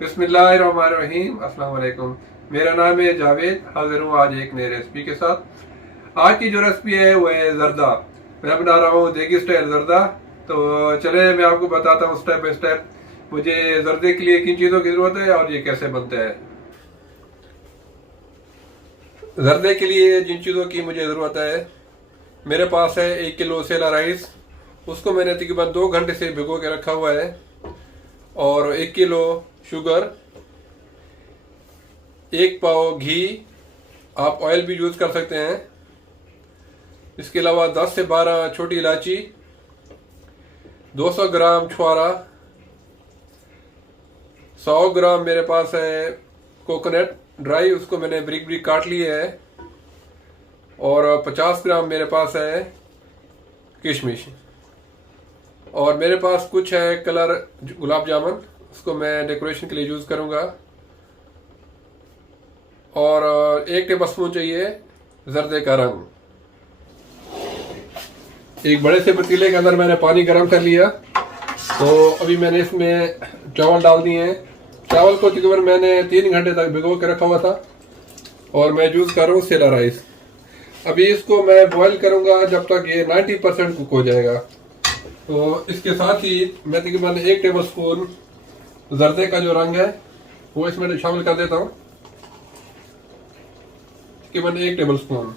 बिस्मिल्लाहिर्रहमानिर्रहीम। अस्सलाम वालेकुम। मेरा नाम है जावेद। हाजिर हूँ आज एक नई रेसिपी के साथ। आज की जो रेसिपी है वो है जर्दा। मैं बना रहा हूँ देगी स्टाइल जर्दा। तो चले मैं आपको बताता हूँ स्टेप बाय स्टेप मुझे जर्दे के लिए किन चीज़ों की ज़रूरत है और ये कैसे बनता है। जर्दे के लिए जिन चीज़ों की मुझे ज़रूरत है, मेरे पास है 1 किलो सेला राइस। उसको मैंने तकरीबन 2 घंटे से भिगो के रखा हुआ है। और 1 किलो शुगर, 1 पाव घी, आप ऑयल भी यूज़ कर सकते हैं। इसके अलावा 10 से 12 छोटी इलायची, 200 ग्राम छुआरा, 100 ग्राम मेरे पास है कोकोनट ड्राई, उसको मैंने ब्रिक ब्रिक काट लिया है। और 50 ग्राम मेरे पास है किशमिश। और मेरे पास कुछ है कलर गुलाब जामुन, उसको मैं डेकोरेशन के लिए यूज़ करूँगा। और 1 टेबलस्पून चाहिए जर्दे का रंग। एक बड़े से पतीले के अंदर मैंने पानी गर्म कर लिया। तो अभी मैंने इसमें चावल डाल दिए हैं। चावल को तकरीबन मैंने 3 घंटे तक भिगो के रखा हुआ था। और मैं यूज़ कर रहा हूँ सेला राइस। अभी इसको मैं बॉईल करूँगा जब तक ये 90% कुक हो जाएगा। तो इसके साथ ही मैं तकरीबन 1 टेबलस्पून जर्दे का जो रंग है वो इसमें शामिल कर देता हूँ। तकरीबन 1 टेबलस्पून।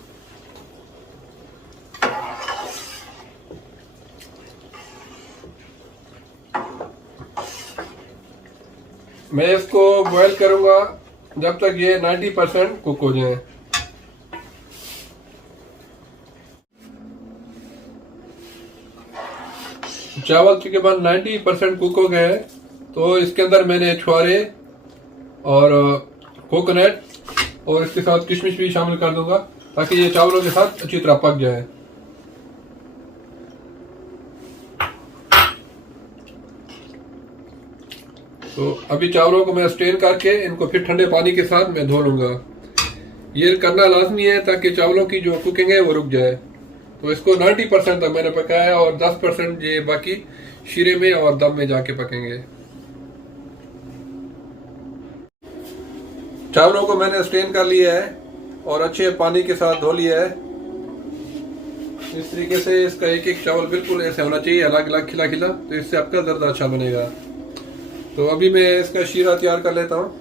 मैं इसको बॉईल करूंगा जब तक ये 90% कुक हो जाए। चावल तकरीबन 90% कुक हो गए, तो इसके अंदर मैंने छुआरे और कोकोनट और इसके साथ किशमिश भी शामिल कर दूंगा ताकि ये चावलों के साथ अच्छी तरह पक जाए। तो अभी चावलों को मैं स्ट्रेन करके इनको फिर ठंडे पानी के साथ मैं धो लूंगा। ये करना लाजमी है ताकि चावलों की जो कुकिंग है वो रुक जाए। तो इसको 90% तक मैंने पकाया और 10% ये बाकी शीरे में और दम में जाके पकेंगे। चावलों को मैंने स्ट्रेन कर लिया है और अच्छे पानी के साथ धो लिया है। इस तरीके से इसका एक एक चावल बिल्कुल ऐसे होना चाहिए, अलग अलग खिला खिला, तो इससे आपका जर्दा अच्छा बनेगा। तो अभी मैं इसका शीरा तैयार कर लेता हूँ।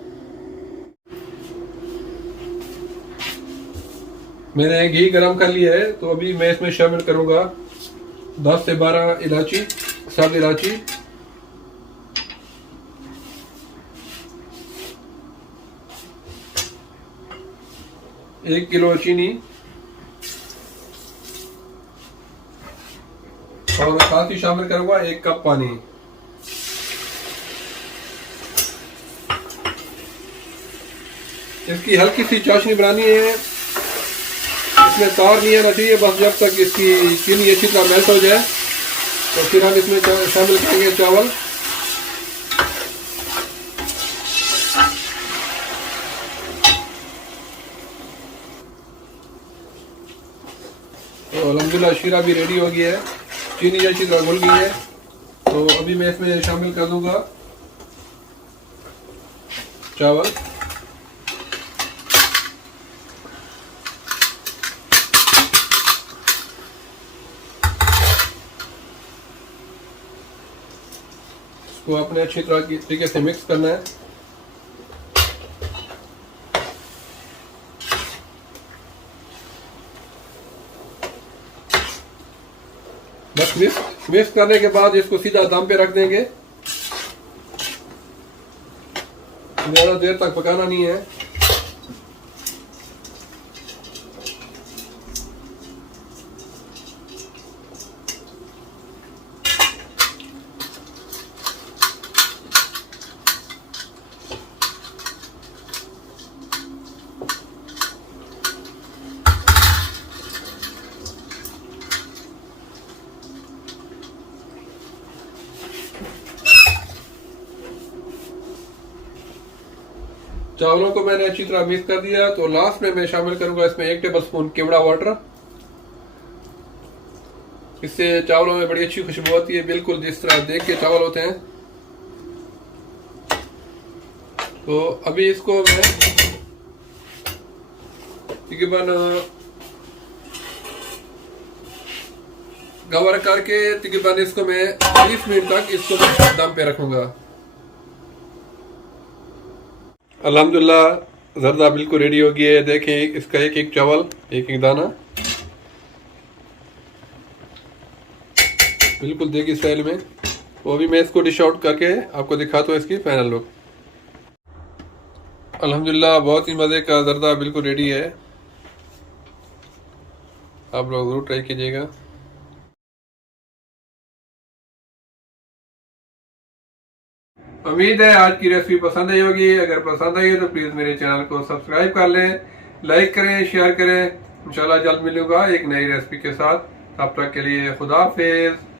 मैंने घी गरम कर लिया है, तो अभी मैं इसमें शामिल करूंगा 10 से 12 इलायची, सब इलायची, 1 किलो चीनी और साथ ही शामिल करूंगा 1 कप पानी। इसकी हल्की सी चाशनी बनानी है, इसमें तार नहीं आना चाहिए। बस जब तक इसकी चीनी अच्छी तरह मेल्ट हो जाए तो फिर हम इसमें शामिल करेंगे चावल। तो अल्हम्दुलिल्लाह शीरा भी रेडी हो गया है, चीनी अच्छी तरह घुल गई है। तो अभी मैं इसमें शामिल कर दूंगा चावल। इसको अपने अच्छी तरह की तरीके से मिक्स करना है। बस मिक्स करने के बाद इसको सीधा दम पे रख देंगे। ज़्यादा देर तक पकाना नहीं है। चावलों को मैंने अच्छी तरह मिक्स कर दिया। तो लास्ट में मैं शामिल करूंगा इसमें 1 टेबलस्पून केवड़ा वाटर। इससे चावलों में बड़ी अच्छी खुशबू आती है, बिल्कुल जिस तरह देख के चावल होते हैं। तो अभी इसको मैं तकरीबन कवर करके तकरीबन इसको मैं 20 मिनट तक इसको मैं दम पे रखूंगा। अल्हम्दुलिल्लाह जर्दा बिल्कुल रेडी हो गई है। देखें इसका एक एक चावल, एक एक दाना बिल्कुल देखिए स्टाइल में। तो अभी मैं इसको डिश आउट करके आपको दिखाता हूँ इसकी फाइनल लुक। अल्हम्दुलिल्लाह बहुत ही मज़े का जर्दा बिल्कुल रेडी है। आप लोग ज़रूर ट्राई कीजिएगा। उम्मीद है आज की रेसिपी पसंद आई होगी। अगर पसंद आई हो तो प्लीज़ मेरे चैनल को सब्सक्राइब कर लें, लाइक करें, शेयर करें। इंशाल्लाह जल्द मिलूंगा एक नई रेसिपी के साथ। तब तक के लिए खुदा हाफिज़।